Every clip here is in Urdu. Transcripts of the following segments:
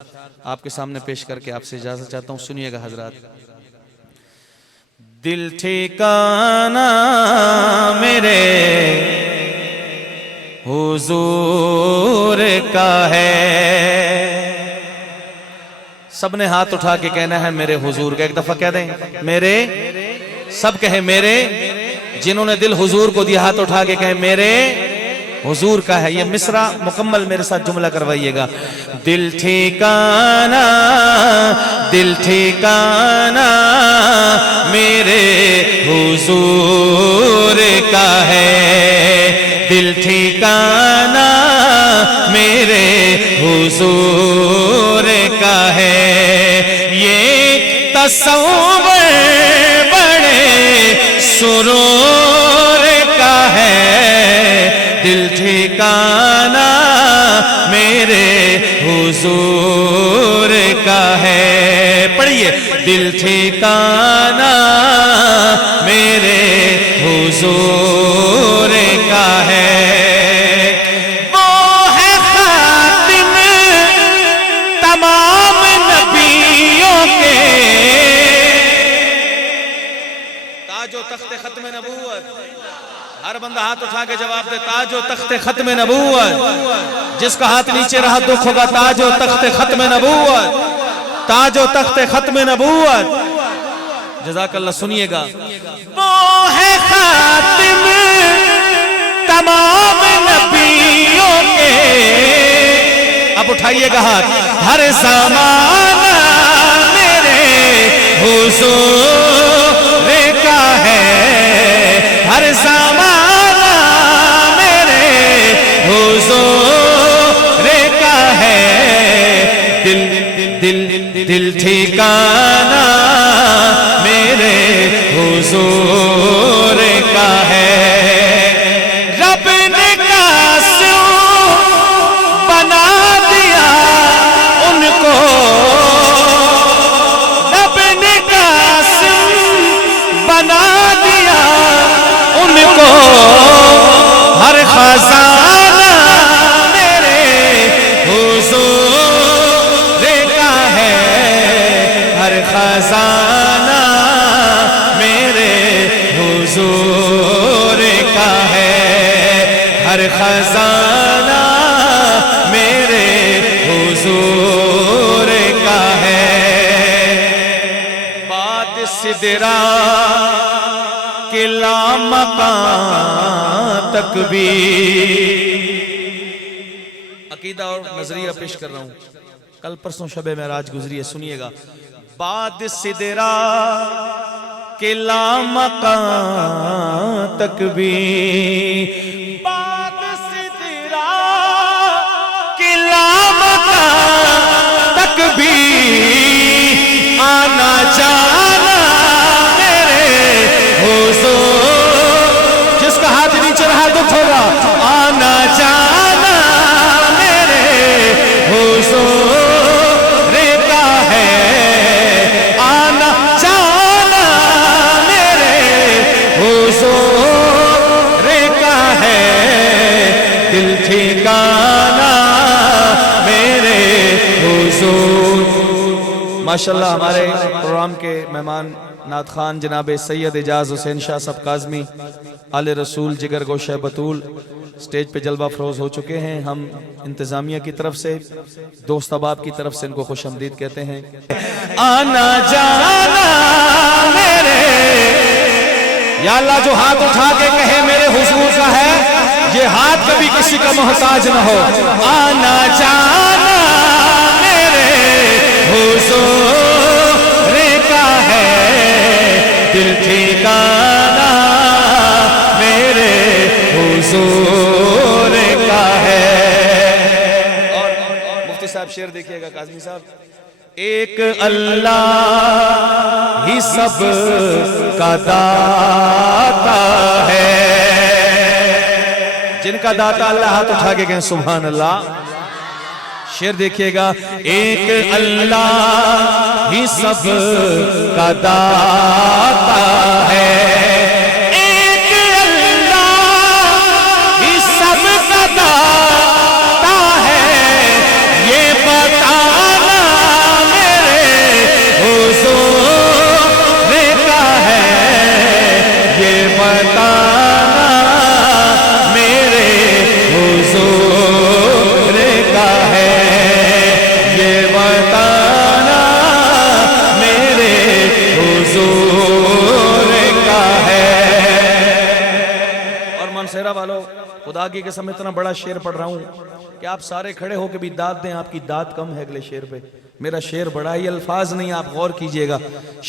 آپ کے سامنے پیش کر کے آپ سے اجازت چاہتا ہوں، سنیے گا حضرات۔ دل ٹھکانہ میرے حضور کا ہے، سب نے ہاتھ اٹھا کے کہنا ہے میرے حضور کا، ایک دفعہ کہہ دیں میرے، سب کہیں میرے، جنہوں نے دل حضور کو دیا ہاتھ اٹھا کے کہیں میرے حضور کا ہے۔ یہ مصرع مکمل میرے ساتھ جملہ کروائیے گا۔ دل ٹھکانہ، دل ٹھکانہ میرے حضور کا ہے، دل ٹھکانہ میرے حضور کا ہے، یہ تصور بڑے سرور کا ہے، دل ٹھکانہ میرے حضور کا ہے۔ پڑھیے، دل ٹھکانہ میرے حضور کا ہے، وہ ہے خاتم تمام نبیوں کے، تاج و تخت ختم نبوت، ہر بندہ ہاتھ اٹھا کے جواب دے، تاج و تخت ختم نبوت، جس کا ہاتھ نیچے رہا دکھ ہوگا، تاج و تخت ختم نبوت، تاج و تخت ختم نبوت۔ جزاک اللہ، سنیے گا، وہ ہے خاتم تمام نبیوں کے، اب اٹھائیے گا ہاتھ، ہر زمانہ میرے حضور کا ہے، ہر زمانہ میرے حضور کا ہے، دل ٹھکانہ میرے حضور کا ہے، رب نے قاسم بنا دیا ان کو، رب نے قاسم بنا دیا ان کو، ہر خزانہ میرے حضور کا ہے، ہر خزانہ میرے حضور کا ہے، ہر خزانہ میرے حضور کا ہے، باد سدرا کے لامکان تک بھی، عقیدہ اور نظریہ پیش کر رہا ہوں، کل پرسوں شب معراج گزری ہے، سنیے گا، باد سدرا کے لامکان تک بھی، باد سدرا کے لامکان تک بھی، آنا جانا میرے حضور، جس کا ہاتھ نیچے رہا دکھ ہوگا، آنا جانا میرے حضور کا ہے، آنا جانا میرے حضور کا ہے، دل ٹھکانہ میرے حضور۔ ماشاءاللہ ہمارے پروگرام کے مہمان نعت خوان جناب سید اعجاز حسین شاہ صاحب کاظمی آل رسول جگر گوشہ بطول سٹیج پہ جلوہ فروز ہو چکے ہیں۔ ہم انتظامیہ کی طرف سے، دوست احباب کی طرف سے ان کو خوش آمدید کہتے ہیں۔ آنا جانا میرے، یا اللہ جو ہاتھ اٹھا کے کہے میرے حضور کا ہے، یہ ہاتھ کبھی کسی کا محتاج نہ ہو، آنا جانا میرے حضور کا ہے، دل ٹھکانہ میرے حضور کا ہے۔ اور مفتی صاحب شعر دیکھئے گا کاظمی صاحب، ایک اللہ ہی سب کا داتا ہے، جن کا داتا اللہ، ہاتھ اٹھا کے کہیں سبحان اللہ۔ شعر دیکھئے گا، ایک اللہ ہی سب کا داتا ہے، ایک اللہ ہی سب کا داتا ہے، یہ بتانا باقی کے سمے اتنا بڑا شعر پڑھ رہا ہوں کہ آپ سارے کھڑے ہو کے بھی داد دیں، آپ کی داد کم ہے اگلے شعر پہ. میرا شعر بڑا ہی الفاظ نہیں، آپ غور کیجئے گا.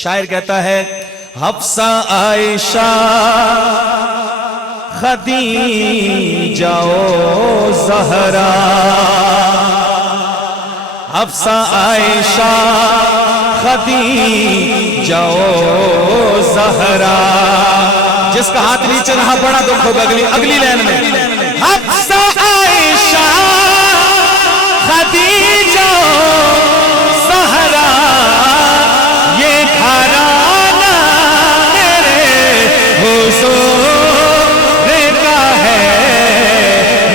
شاعر کہتا ہے حفصہ عائشہ خدیجہ و زہرا، حفصہ عائشہ خدیجہ و زہرا. جس کا ہاتھ نیچے رہا بڑا دکھ ہوگا اگلی لائن میں. حفصہ عائشہ خدیجہ و زہرا، یہ گھرانہ میرے حضور کا ہے،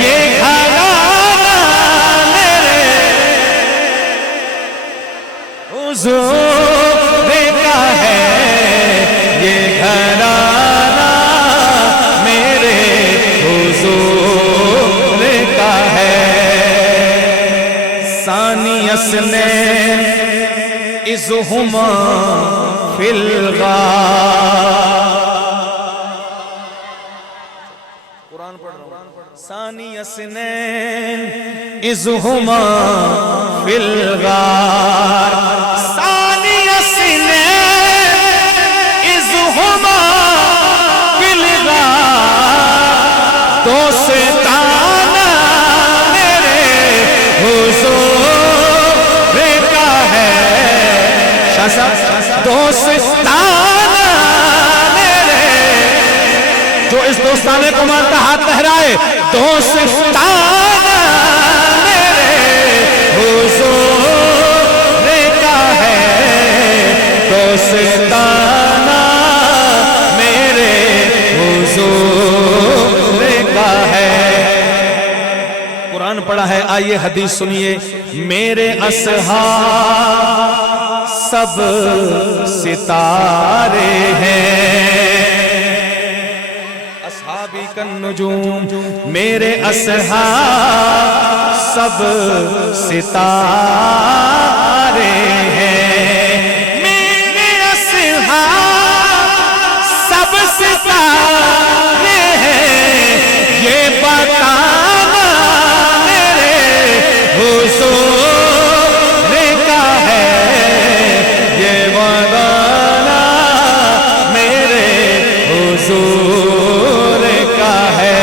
یہ گھرانہ میرے حضور کا ہے، یہ گھرانہ میرے حضور کا ہے. ثانی اثنین اذ ہما فی الغار، قرآن پڑھ رہا ہوں. ثانی اثنین اذ ہما فی الغار، ثانی اثنین اذ ہما فی الغار، دوستانہ میرے حضور کا ہے. شاہ صاحب دوستانہ میرے، جو اس دوستانے کو مانتا ہاتھ لہرائے. دوستانہ میرے حضور کا ہے، دوستانہ میرے حضور کا ہے. قرآن پڑھا ہے، آئیے حدیث سنیے. میرے اصحاب سب ستارے ہیں، اصحابی کالنجوم. میرے اصحاب سب ستارے ہیں، میرے اصحاب سب ستارے ہیں، یہ بتانا میرے حضور کا ہے، یہ بتانا میرے حضور کا ہے.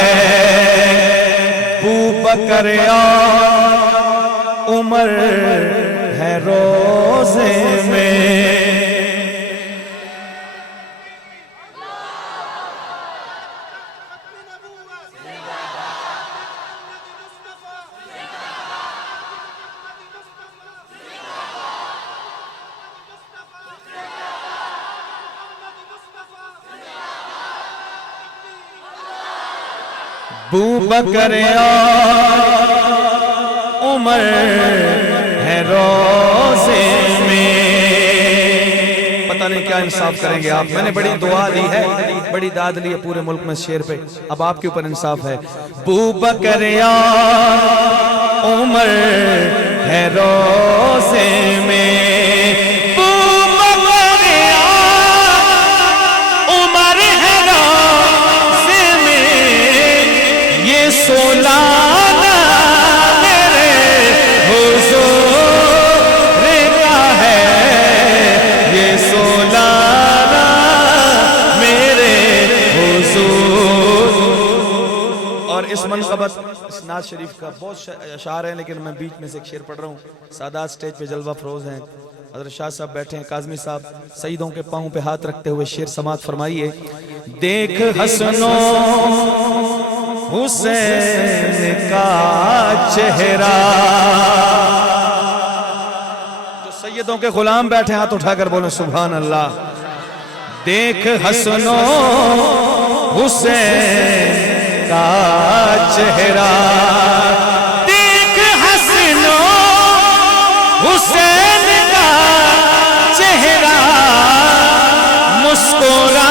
بکر اور عمر ہے روزے میں، بکر اور عمر ہے روزے میں. پتہ نہیں کیا انصاف کریں گے آپ. میں نے بڑی دعا دی ہے، بڑی داد لی ہے پورے ملک میں اس شعر پہ، اب آپ کے اوپر انصاف ہے. بکر اور عمر ہے روزے میں، سولانہ میرے حضور کا ہے، یہ سولانہ میرے حضور. اور اس منقبت اس نعت شریف کا بہت اشعار ہیں، لیکن میں بیچ میں سے ایک شعر پڑھ رہا ہوں. سادات سٹیج پہ جلوہ فروز ہیں، حضرت شاہ صاحب بیٹھے ہیں، کاظمی صاحب سیدوں کے پاؤں پہ ہاتھ رکھتے ہوئے شعر سماعت فرمائیے. دیکھ حسنوں حسین کا چہرہ، جو سیدوں کے غلام بیٹھے ہاتھ اٹھا کر بولیں سبحان اللہ. دیکھ حسنوں حسین کا چہرہ، دیکھ حسنوں حسین کا چہرہ، مسکرا